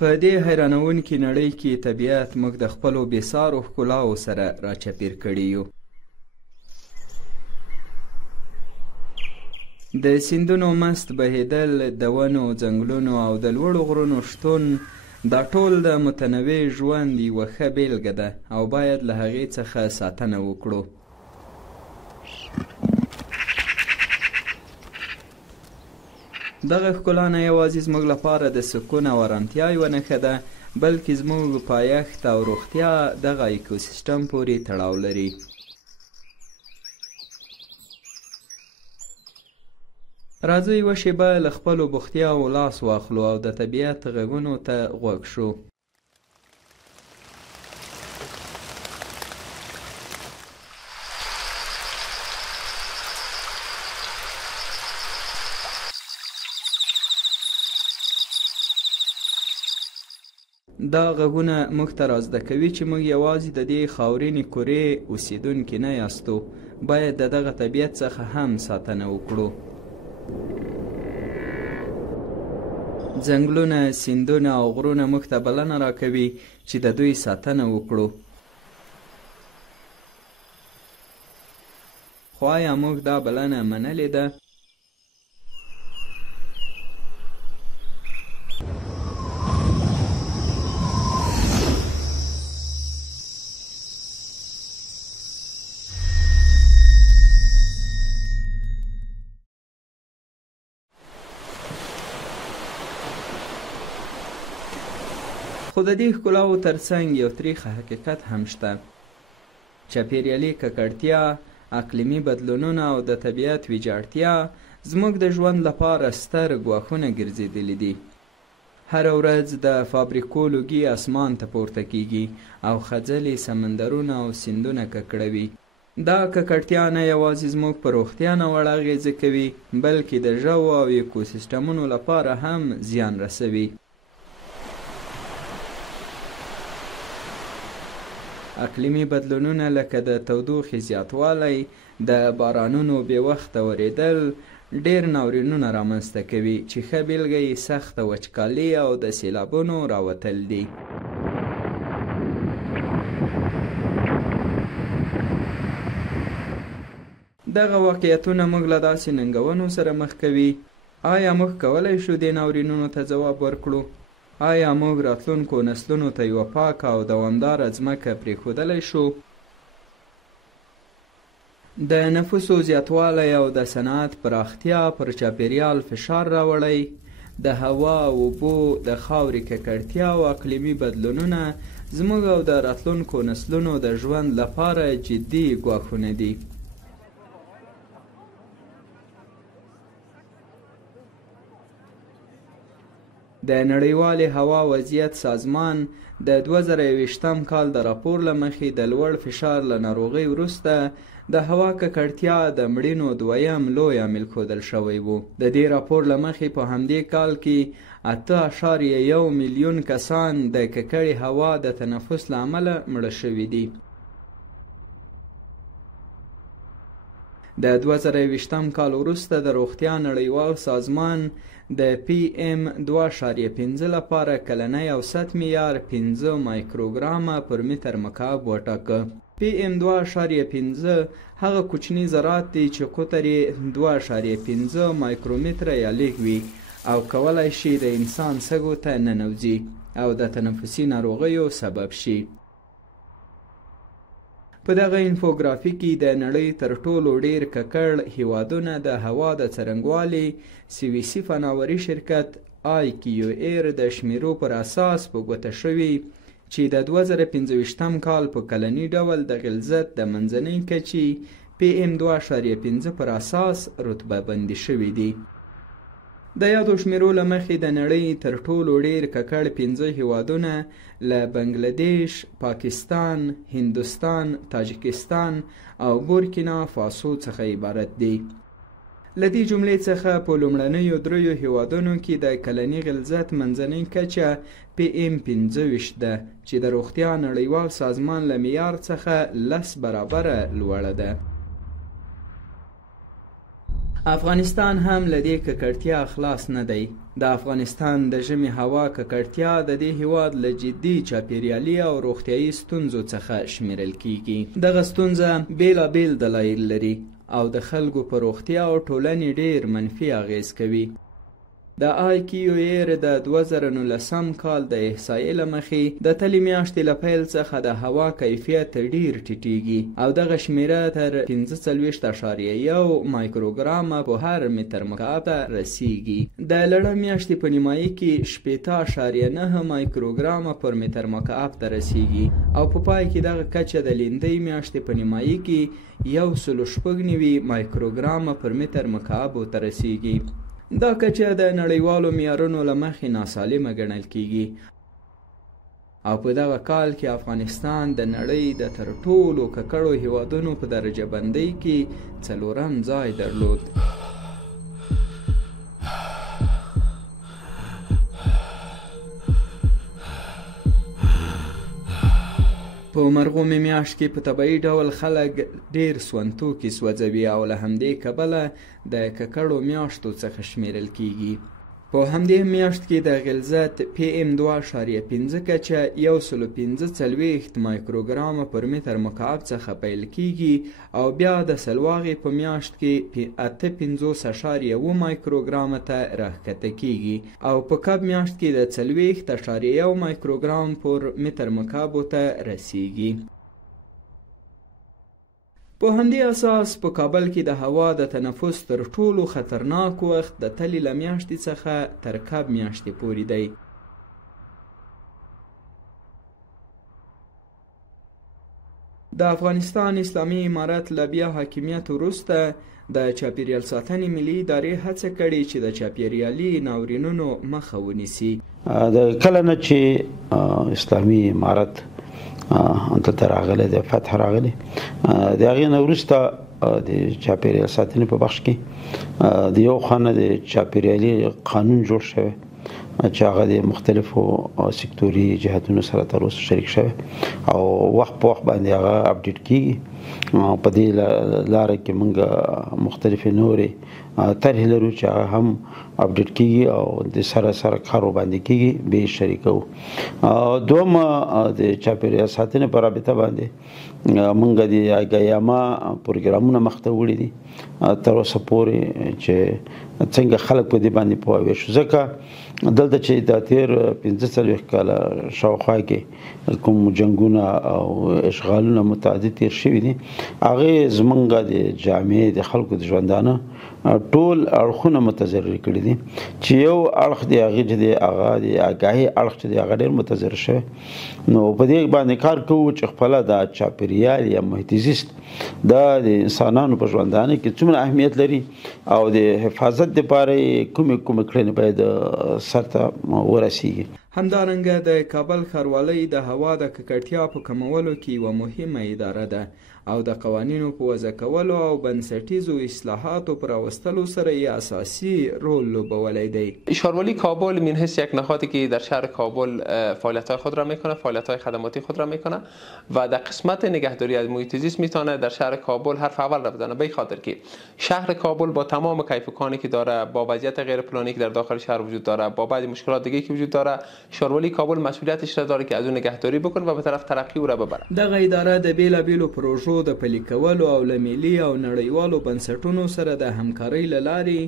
په دې حیرانونکې نړۍ کې طبیعت موږ د خپلو بېسارو ښکلاو سره راچاپېر کړي یو. د سیندونو مست بهیدل، د ونو، ځنګلونو او د لوړو غرونو شتون دا ټول د متنوع ژوند یوه ښه بیلګه ده او باید له هغې څخه ساتنه وکړو. دغه ښکلا نه یوازې زموږ لپاره د سکون او ارامتیا یوه نښه ده، بلکې زموږ پایښت او روغتیا دغه ایکوسیسټم پورې تړاو لري. راځئ یوه شیبه له خپلو بوختیاوو لاس واخلو او د طبیعت غږونو ته غوږ شو. دا غږونه موږ ته رازده کوي چې موږ یوازې د دې خاورینې کرې اوسیدونکي نه یاستو، باید د دغه طبیعت څخه هم ساتنه وکړو. ځنګلونه، سیندونه او غرونه موږ ته بلنه راکوي چې د دوی ساتنه وکړو. خو آیا موږ دا بلنه منلې ده؟ خو د دې ښکلاو ترڅنګ یو تریخ حقیقت هم شته. چاپیریالي ککړتیا، اقلیمي بدلونونه او د طبیعت ویجاړتیا زموږ د ژوند لپاره ستر ګواښونه ګرځېدلي دي. هره ورځ د فابریکو لوګي اسمان ته پورته کیږي او خځلې سمندرونه او سیندونه ککړوي. دا ککړتیا نه یوازې زموږ په روغتیا ناوړه اغېزې کوي، بلکې د ژوو او ایکوسیسټمونو لپاره هم زیان رسوي. اقلیمي بدلونونه لکه د تودوخې زیاتوالی، د بارانونو بې وخته ورېدل ډېر ناورینونه رامنځته کوي چې ښه بیلګه یې سخته وچکالي او د سیلابونو راوتل دي. دغه واقعیتونه موږ له داسې ننګونو سره مخ کوي. آیا موږ کولی شو دې ناورینونو ته ځواب ورکړو؟ آیا موږ راتلونکو نسلونو ته یوه پاکه او دوامداره ځمکه پرېښودلی شو؟ د نفوسو زیاتوالی او د صنعت پراختیا پر چاپیریال فشار راوړی، د هوا، اوبو، د خاورې ککړتیا او اقلیمي بدلونونه زموږ او د راتلونکو نسلونو د ژوند لپاره جدي ګواښونه دي. د نړیوالې هوا وضعیت سازمان د 2021 کال د راپور له مخې د لوړ فشار له ناروغۍ وروسته د هوا ککړتیا د مړینو دویم لوی عامل ښودل شوی و. د دې راپور له مخې په همدې کال کې 8.1 میلیون کسان د ککړې هوا د تنفس له امله مړه شوي دي. د 2020 کال وروسته د روغتیا نړیوال سازمان د PM2.5 لپاره کلنی اوسط معیار 5 مایکروګرامه پر متر مکعب وټاکه. PM2.5 هغه کوچني ذرات دي چې قطر یې 2.5 مایکرومتره یا لږ وي او کولی شي د انسان سږو ته ننوځي او د تنفسي ناروغیو سبب شي. په دغه انفوګرافي کې د نړۍ تر ټولو ډیر ککړ هیوادونه د هوا د څرنګوالي CVC فناوري شرکت IQ Air د شمیرو پر اساس په ګوته شوي چې د 2025 کال په کلني ډول د غلظت د منځنۍ کچې PM2.5 پر اساس رتبه بندي شوي دي. د یادو شمیرو له مخې د نړۍ تر ټولو ډیر ککړ 15 هیوادونه له بنګلادیش، پاکستان، هندوستان، تاجکستان او بورکینا فاسو څخه عبارت دي. له دې جملې څخه په لومړنیو 3 هیوادونو کې د کلني غلظت منځنۍ کچه PM25 ده چې د روغتیا نړیوال سازمان له معیار څخه 10 برابره لوړه ده. افغانستان هم له دې ککړتیا خلاص نه دی. د افغانستان د ژمي هوا ککړتیا د دې هیواد له جدي چاپیریالي او روغتیایي ستونزو څخه شمیرل کیږي. دغه ستونزه بیلابیل دلایل لري او د خلکو په روغتیا او ټولنې ډیر منفي اغیز کوي. د IQAir د 2019 کال د احصایې له مخې د تلې میاشتې له پیل څخه د هوا کیفیت ډیر ټیټیږي او دغه شمیره تر 45.1 مایکروګرامه په هر متر مکعب ته رسیږي. د لړم میاشتې په نیمایي کې 15.9 مایکروګرامه پر متر مکعب ته رسیږي او په پای کې دغه کچه د لیندۍ میاشتې په نیمایي کې 1.6 مایکروګرامه پر متر مکعب ته رسیږي. دا کچه د نړیوالو معیارونو له مخې ناسالمه ګڼل کیږي او په دغه کال کې افغانستان د نړۍ د تر ټولو ککړو هیوادونو په درجه بندۍ کې 4م ځای درلود. په مرغومې میاشت کې په طبیعي ډول خلک ډیر سونتوکي سوځوي او له همدې کبله د ککړو میاشتو څخه شمیرل کیږي. په همدې میاشت کې د غلظت PM2.5 کچه 115 مایکروګرامه پر متر مکعب څخه پیل کیږي او بیا د سلواغې په میاشت کې 58.1 مایکروګرامه ته راښکته کیږي او په کب میاشت کې د 40.1 مایکروګرام پر متر مکعب ته رسیږي. په همدې اساس په کابل کې د هوا د تنفس تر ټولو خطرناک وخت د تلې له میاشتې څخه تر کب میاشتې پورې دی. د افغانستان اسلامي امارت له بیا حاکمیت وروسته د چاپیریال ساتنې ملي ادارې هڅه کړې چې د چاپیریالي ناورینونو مخه ونیسي. د کله نه چې اسلامي امارت دلته راغلی د فتح راغلی د هغې نه وروسته د چاپیریال ساتنې په بخش کې د یو خانه د چاپیریالي قانون جوړ شوی چې هغه د مختلفو سکتوري جهتونو سره تر اوسه شریک شوی او وخت په وخت باندې هغه اپډیټ کیږي. په دې لاره کې موږ مختلفې نورې طرحې لرو چې هغه هم اپډیټ کیږي او د سره سره کار باندې کیږي به شریکو. دوم د چاپیریال ساتنې په رابطه باندې موږ د آګایاما پروګرامونه مخته وړي دي تر اوسه پورې چې څنګه خلک په دې باندې پوه شي ځکه دلته چې د تیر 45 کاله شاوخوا کې کوم جنګونه او اشغالونه متعدد تیر شوي دي هغې زموږ د جامعې د خلکو د ژوندانه ټول اړخونه متضرر کړي دي چې یو اړخ دی هغې چې دی هغه د آګاهي اړخ چې دی هغه ډېر متضرر شوی. نو په دې باندې کار کوو چې خپله د چاپیریال یا محیط زیست دا د انسانانو په ژوندانه کې څومره اهمیت لري او د حفاظت دپاره یې کومې کړنې باید سرته ورسیږي. همدارنګه د کابل ښاروالۍ د هوا د ککړتیا په کمولو کې یوه مهمه اداره ده او د قوانینو په وضع کولو او بنسټیزو اصلاحاتو پر راوستلو سره یې اساسی رول لوبولی دی. شهرولی کابل من حیث یک نهادی که در شهر کابل فعالیت‌های خود را میکنه، فعالیت‌های خدماتی خود را میکنه و در قسمت نگهداری از محیط زیست میتونه در شهر کابل حرف اول را بزنه، به خاطر که شهر کابل با تمام کیفکانی که داره، با وضعیت غیر پلانی که در داخل شهر وجود داره، با بعضی مشکلات دیگه که وجود داره، شهرولی کابل مسئولیتش را داره که از اون نگهداری بکنه و به طرف ترقی او را ببره. دغه اداره د بیلابیلو پروژو د پلي کولو او له ملي او نړیوالو بنسټونو سره د همکارۍ له لارې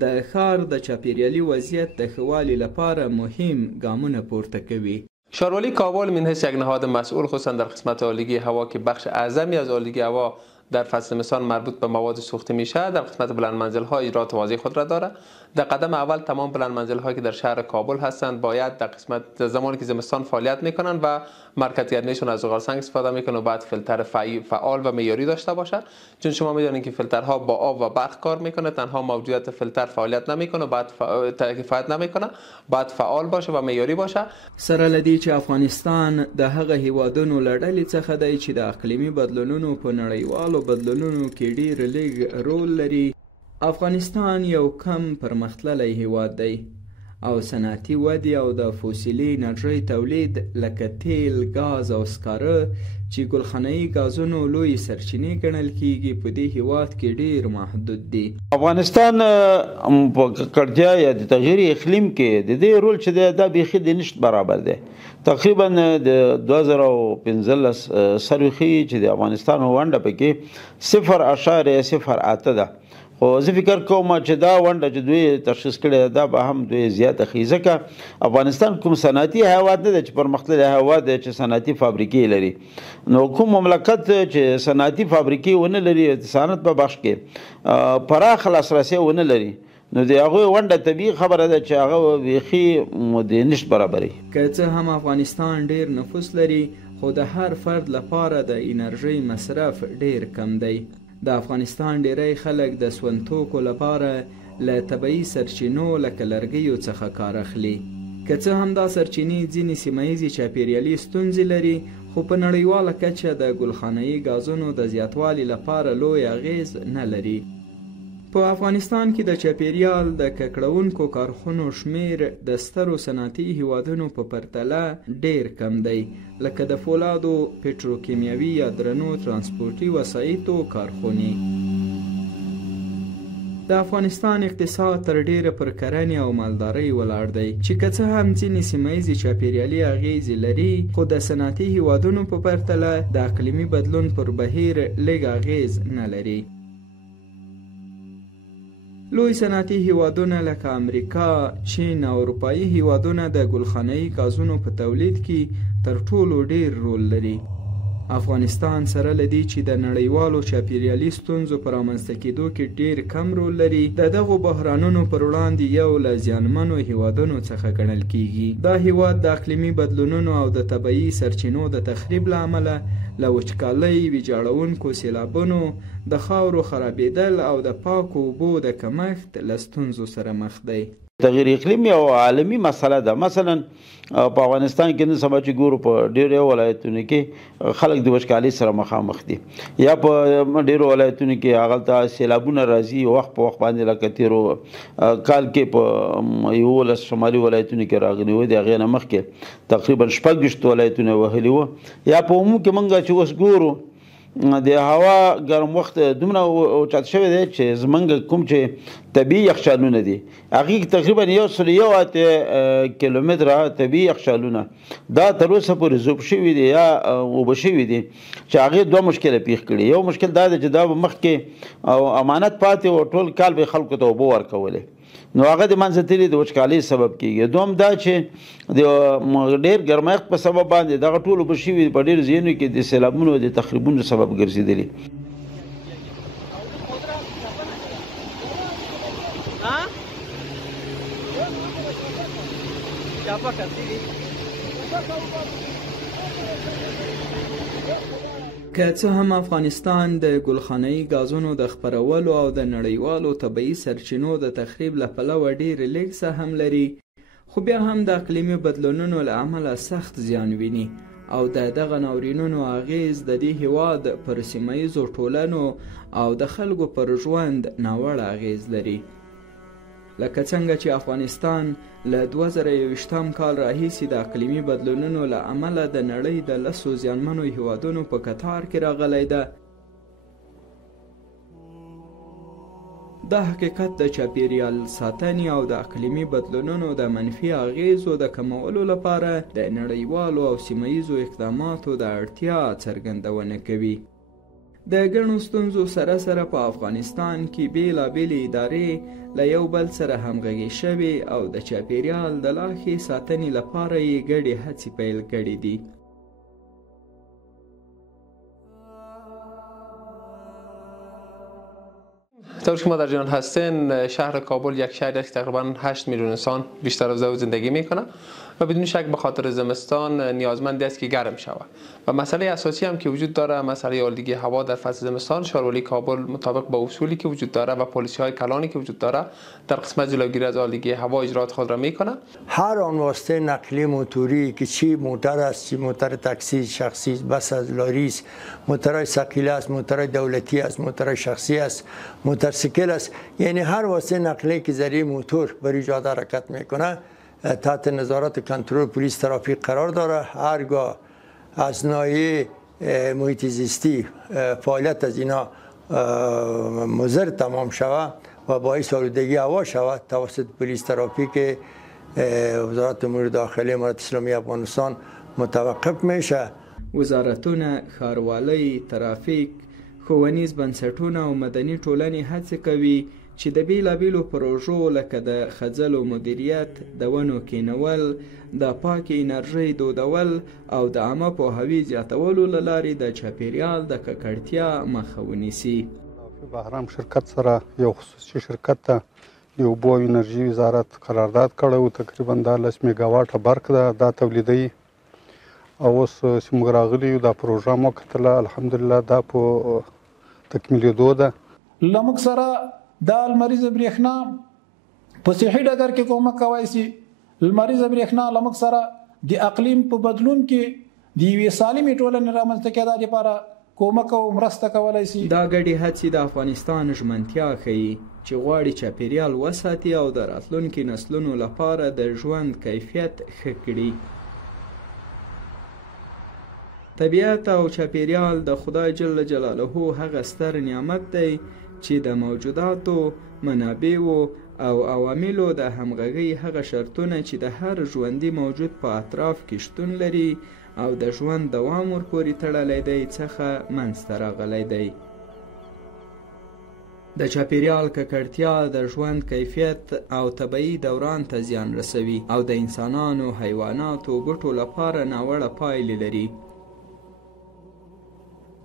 د ښار د چاپیریالي وضعیت د ښه والي لپاره مهم ګامونه پورته کوي. شهرولی کابل من حیث یک نهاد مسئول خصوصا در قسمت آلودگی هوا که بخش اعظمی از آلودگی هوا در فصل زمستان مربوط به مواد سوخته میشه، در قسمت بلند منزل ها اجرات واضح خود را داره. در قدم اول تمام بلند منزل هایی که در شهر کابل هستند باید در قسمت زمانی که زمستان فعالیت میکنن و مرکزگردنیشون از زغال سنگ استفاده میکنه و بعد فیلتر فعال و معیاری داشته باشه، چون شما میدونید که فیلترها با آب و برق کار میکنه، تنها موجودیت فیلتر فعالیت نمیکنه، بعد کفایت نمیکنه، بعد فعال باشه و معیاری باشه. سره لدی چې افغانستان د هغه هیوادونو له ډلې څخه دی چې د اقلیمي بدلونونو په نړیوالو بدلونونو کې ډېر لږ رول لري. افغانستان یو کم پرمختللی هیواد دی او صنعتي ودې او د فوسیلي انرژۍ تولید لکه تیل، ګاز او سکاره چې ګلخانه‌ایي ګازونو لوی سرچینې ګڼل کیږي په دې هیواد کې ډیر محدود دي. افغانستان په ککړتیا یا د تغییر اقلیم کې د دې رول چې دی دا بیخي د نشت برابر دی. تقریبا د 2015 سروخي چې د افغانستان ونډه پکې 0.08 ده. خو زه فکر کوم چې دا ونډه چې دوی تشخیص کړې دا به هم دوی زیاته ښیي، ځکه افغانستان کوم صنعتي هیواد نه دی چې پرمختللی هیواد دی چې صنعتي فابریکې لري. نو کوم مملکت چې صنعتي فابریکې ونه لري، د صنعت په بخش کې پراخ لاسرسی ونه لري، نو د هغوی ونډه طبیعي خبره ده چې هغه بیخي د نشت برابري. که څه هم افغانستان ډیر نفوس لري، خو د هر فرد لپاره د انرژۍ مصرف ډیر کم دی. د افغانستان ډیری خلک د سون توکو لپاره له طبیعي سرچینو لکه لرګیو څخه کار اخلي. که څه هم دا سرچینې ځینې سیمه ییزې چاپیریالي ستونزې لري، خو په نړیواله کچه د ګلخانه‌ایي ګازونو د زیاتوالي لپاره لوی اغیز نه لري. په افغانستان کې د چاپیریال د ککړونکو کارخونو شمیر د سترو صنعتي هیوادونو په پرتله ډیر کم دی، لکه د فولادو، پټروکیمیاوي یا درنو ترانسپورتي وسایطو کارخونې. د افغانستان اقتصاد تر ډیره پر کرنې او مالدارۍ ولاړ دی، چې که څه هم ځینې سیمه ییزې چاپیریالي اغیزې لري، خو د صنعتي هیوادونو په پرتله د اقلیمي بدلون پر بهیر لږ اغیز نه لري. لوی صنعتي هیوادونه لکه امریکا، چین او اروپایي هیوادونه د ګلخانه‌ایي ګازونو په تولید کې تر ټولو ډیر رول لري. افغانستان سره لدی چې د نړیوالو چاپیریالي ستونزو پر رامنځته کېدو کې ډیر کم رول لري، د دغو بحرانونو پر وړاندې یو له زیانمنو هیوادونو څخه ګڼل کیږي. دا هیواد د اقلیمي بدلونونو او د طبیعي سرچینو د تخریب له امله له وچکالۍ، ویجاړونکو سیلابونو، د خاورو خرابېدل او د پاکو اوبو د کمښت له ستونزو سره مخ دی. تغیر اقلیم یو عالمي مسله ده. مثلا په افغانستان کې نن سبا چې ګورو په ډیرو ولایتونو کې خلک د وچکالۍ سره مخامخ دي، یا په ډیرو ولایتونو کې هغلته سیلابونه راځي وخت په وخت باندې، لکه تیرو کال کې په 11 شمالي ولایتونو کې راغلي وو، د هغې نه مخکې تقریبا 6 ولایتونه وهلي وو. یا په عموم کې موږ چې اوس ګورو د هوا ګرم وخت دومره اوچت شوی دی چې زمونږ کوم چې طبیعي یخچالونه دي هغې کې تقریبا 108 کیلومتره طبیعي یخچالونه دا تر اوسه پورې ذوب شوي دي یا اوبه شوي دي، چې هغې دوه مشکله پېښ کړي. یو مشکل دا دی چې دا به مخکې او امانت پاتې و، ټول کال به خلکو ته اوبه ورکولې، نو هغه د منځه تللي د وچکالۍ سبب کېږي. دوم دا چې د ډېر ګرمښت په سبب باندې دغه ټول اوبه شوي په ډېرو ځایونو کې د سیلابونو د تخریبونو سبب ګرځېدلي. که څه هم افغانستان د ګلخانه‌ایي ګازونو د خپرولو او د نړیوالو طبیعي سرچینو د تخریب له پلوه ډېر لږ سهم لري، خو بیا هم د اقلیمي بدلونونو له امله سخت زیان ویني او د دغه ناورینونو اغیز د دې هیواد پر سیمه ییزو ټولنو او د خلکو پر ژوند ناوړه اغیز لري. لکه څنګه چې افغانستان له 2021 کال راهیسې د اقلیمي بدلونونو له امله د نړۍ د 10 زیانمنو هیوادونو په کتار کې راغلی ده. دا حقیقت د چاپیریال ساتنې او د اقلیمي بدلونونو د منفي اغیزو د کمولو لپاره د نړیوالو او سیمه ییزو اقداماتو د اړتیا څرګندونه کوي. د ګڼو ستونزو سره سره په افغانستان کې بیلابیلې ادارې له یو بل سره همغږي شوي او د چاپیریال د لا ښې ساتنې لپاره یې ګډې هڅې پیل کړي دي. طور که ما در جهان هستین، شهر کابل یک شهری است که تقریبا 8 میلیون انسان بیشتر از او زندگی میکنه و بدون شک به خاطر زمستان نیازمند است که گرم شود و مسئله اساسی هم که وجود داره مسئله آلودگی هوا در فصل زمستان. شهروالی کابل مطابق با اصولی که وجود داره و پالیسی های کلانی که وجود داره در قسمت جلوگیری از آلودگی هوا اجرات خود را میکنه. هر آن واسطه نقلیه موتوری که چی موتر است، چی موتر تاکسی شخصی، بس از لاری است، موترهای ثقیل است، موترهای دولتی است، موترهای شخصی است، موتر بایسیکل است، یعنی هر وسیله نقلیه که ذریعه موتور بر جاده حرکت میکنه تحت نظارت کنترل پلیس ترافیک قرار داره. هرگاه از ناحیه محیط زیستی فعالیت از اینا مضر تمام شود و باعث آلودگی هوا شود، توسط پلیس ترافیک وزارت امور داخلی امارت اسلامی افغانستان متوقف میشه. وزارتونه، ښاروالۍ، ترافیک، ښوونیز بنسټونه او مدني ټولنې هڅې کوي چې د بیلابیلو پروژو لکه د خځلو مدیریت، د ونو کینول، د پاکې انرژۍ دودول او د عامه پوهاوي زیاتولو له لارې د چاپیریال د ککړتیا مخه ونیسي. بهرام شرکت سره یو خصوصي شرکت ته د اوبو او انرژي وزارت قرارداد کړی و، تقریبا 10 میګاواټه برق ده دا تولیدوي. او اوس چې موږ راغلي یو دا پروژه مو کتله، الحمدلله دا په تکمیلېدو ده. له موږ سره دا لمریزه برېښنا په صحي ډګر کې کومک کولی شي. لمریزه برېښنا له موږ سره د اقلیم په بدلون کې د یوې سالمې ټولنې رامنځته کېدا لپاره کومک او مرسته کولی شي. دا ګډې هڅې د افغانستان ژمنتیا ښیي چې غواړي چاپیریال وساتي او د راتلونکي نسلونو لپاره د ژوند کیفیت ښه کړي. طبیعت او چاپیریال د خدای جل جلاله هغه ستر نعمت دی چې د موجوداتو، منابعو او عواملو د همغږۍ هغه شرطونه چې د هر ژوندي موجود په اطراف کې شتون لري او د ژوند دوام ورپورې تړلی دی څخه منځته راغلی دی. د چاپیریال ککړتیا د ژوند کیفیت او طبیعي دوران ته زیان رسوي او د انسانانو، حیواناتو، بوټو لپاره ناوړه پایلې لري.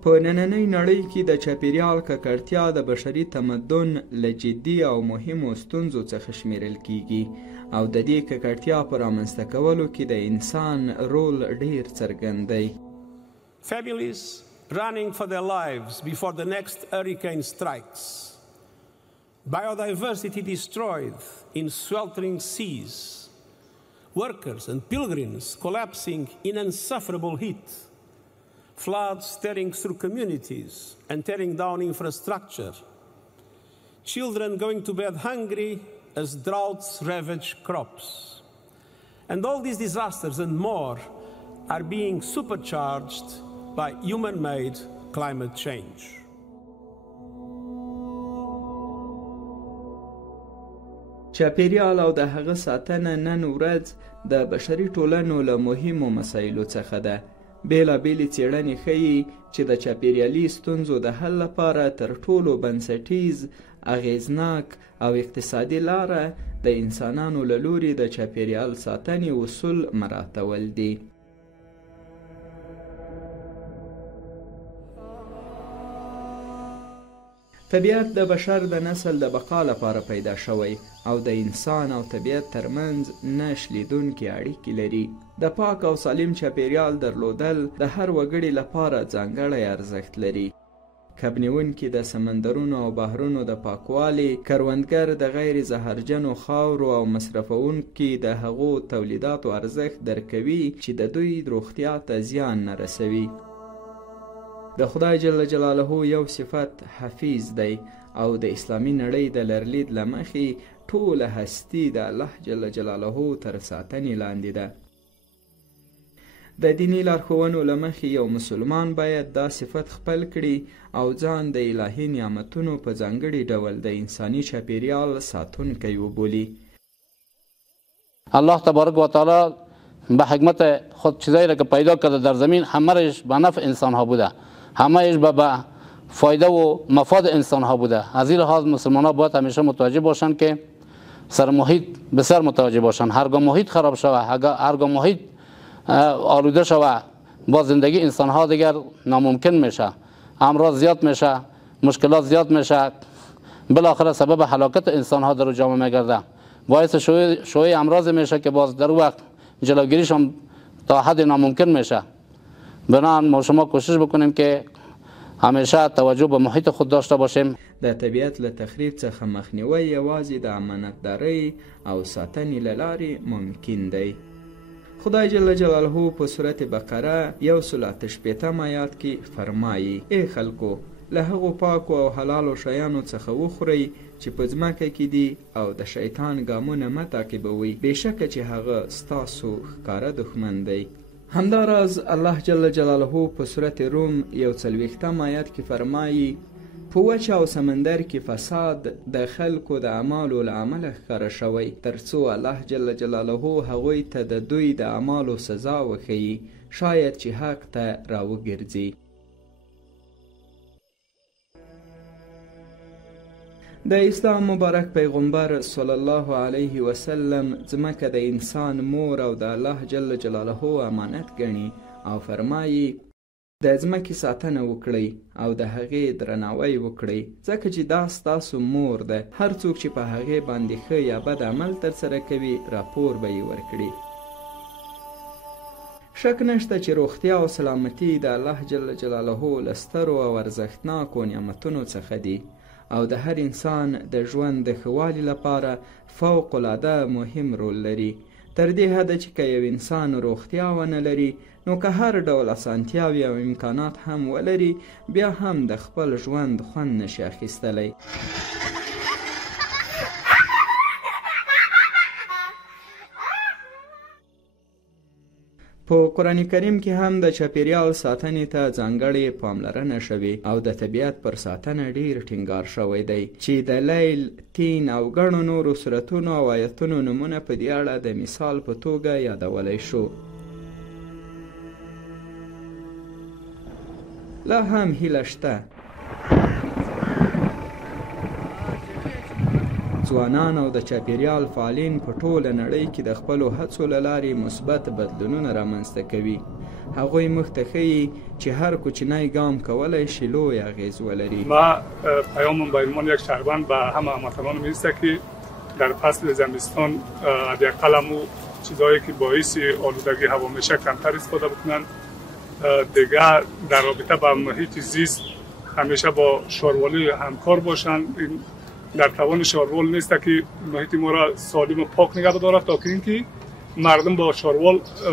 په نننۍ نړۍ کې د چاپیریال ککړتیا د بشري تمدن له جدي او مهمو ستونزو څخه شمیرل کیږي او د دې ککړتیا په رامنځته کولو کې د انسان رول ډیر څرګند دی. Families running for their lives before the next hurricane strikes. Biodiversity destroyed in sweltering seas. Workers and pilgrims collapsing in insufferable heat. Floods tearing through communities and tearing down infrastructure. Children going to bed hungry as droughts ravage crops. And all these disasters and more are being supercharged by human-made climate change. چاپیریال او د هغه ساتنه نن ورځ د بشري ټولنو له مهمو مسایلو څخه ده. بیلابیلې څېړنې ښیي چې د چاپیریالي ستونزو د حل لپاره تر ټولو بنسټیز، اغیزناک او اقتصادي لاره د انسانانو له لوري د چاپیریال ساتنې اصول مراعاتول دي. طبیعت د بشر د نسل د بقا لپاره پیدا شوی او د انسان او طبیعت ترمنځ نه شلیدونکې اړیکې لري. د پاک او سالم چاپیریال درلودل د هر وګړي لپاره ځانګړی ارزښت لري. کبنیونکي د سمندرونو او بحرونو د پاکوالي، کروندګر د غیر زهرجنو خاورو او مصرفونکي د هغو تولیداتو ارزښت درکوي چې د دوی روغتیا ته زیان نه رسوي. د خدای جل جلاله یو صفت حفیظ دی او د اسلامي نړۍ د لرلید له مخې ټوله هستی د الله جل جلاله تر ساتنې لاندې ده. د دیني لارښوونو له مخې یو مسلمان باید دا صفت خپل کړي او ځان د الهي نعمتونو په ځانګړي ډول د انساني چاپیریال ساتونکی وبولي. الله تبارک و تعالی به حکمت خود چیزایی را که پیدا کرده در زمین همه‌اش به نفع انسان ها بوده، همه‌اش به فایده و مفاد انسان ها بوده. از این لحاظ مسلمان ها باید همیشه متوجه باشند که سر محیط به سر متوجه باشند. هرگاه محیط خراب شود، هرگاه محیط آلوده شود، با زندگی انسان ها دیگر ناممکن میشه، امراض زیاد میشه، مشکلات زیاد میشه، بالاخره سبب هلاکت انسان ها در جامعه میگرده، باعث شیوع امراض میشه که باز در وقت جلوگیریش هم تا حد ناممکن میشه. بنابراین ما شما کوشش بکنیم که همیشه توجه به محیط خود داشته باشیم. د طبیعت له تخریب څخه مخنیوی یوازې د امانتدارۍ او ساتنې له لارې ممکن دی. خدای جل جلاله په سورت بقره 188 آیات کې فرمایي: ای خلکو، له هغو پاکو او حلالو شیانو څخه وخورئ چې په ځمکه کې دي او د شیطان ګامونه مه تعقیبوئ، بېشکه چې هغه ستاسو ښکاره دښمن دی. همداراز الله جل جلاله په سورت روم 41 آیت کې فرمایي: په وچه او سمندر کې فساد د خلکو د اعمالو له امله ښکاره شوی، تر څو الله جل جلاله هغوی ته د دوی د اعمالو سزا وښیي، شاید چې حق ته راوګرځي. د اسلام مبارک پیغمبر صلی الله علیه وسلم ځمکه د انسان مور او د الله جل جلاله امانت ګڼي او فرمایي: د ځمکې ساتنه وکړئ او د هغې درناوی وکړئ، ځکه چې دا ستاسو مور ده. هر څوک چې په هغې باندې ښه یا بد عمل ترسره کوي، راپور به یې ورکړي. شک نشته چې روغتیا او سلامتي د الله جل جلاله له سترو او ارزښتناکو نعمتونو څخه دي او د هر انسان د ژوند د ښه والي لپاره فوق العاده مهم رول لري. تر دې حده چې که یو انسان روغتیا ونه لري، نو که هر ډول اسانتیاوې او امکانات هم ولري، بیا هم د خپل ژوند خوند نشي اخیستلی. په قرآن کریم کې هم د چاپیریال ساتنې ته ځانګړې پاملرنه شوې او د طبیعت پر ساتنه ډیر ټینګار شوی دی، چې د لیل، تین او ګڼو نورو سورتونو او آیتونو نومونه په دې اړه د مثال په توګه یادولی شو. لا هم هیله شته ځوانان او د چاپیریال فعالین په ټوله نړۍ کې د خپلو هڅو له لارې مثبت بدلونونه رامنځته کوي. هغوی موږ ته ښیي چې هر کوچنی ګام کولی شي لوی اغیز ولري. ما پیامم به عنوان یک شهروند به همه هموطنان میرسه که در فصل زمستان حداقل همون چیزهایی که باعث آلودگی هوا میشه کمتر استفاده بکنن. دیگه در رابطه با محیط زیست همیشه با شاروالی همکار باشن. در توان شاروال نیست که محیط ما را سالم و پاک نگه بداره تا که اینکه مردم با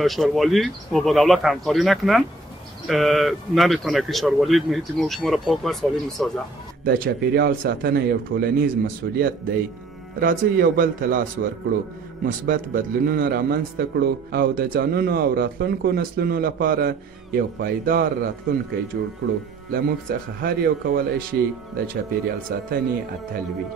شاروالی و با دولت همکاری نکنن، نمیتونه که شاروالی محیط ما شما را پاک و سالم بسازه. د چاپیریال ساتنه یو ټولنیز مسؤلیت دی. راځئ یو بل ته لاس ورکړو، مثبت بدلونونه رامنځته کړو او د ځانونو او راتلونکو نسلونو لپاره یو پایدار راتلونکی جوړ کړو. له موږ څخه هر یو کولی شي د چاپیریال ساتنې اتل وي.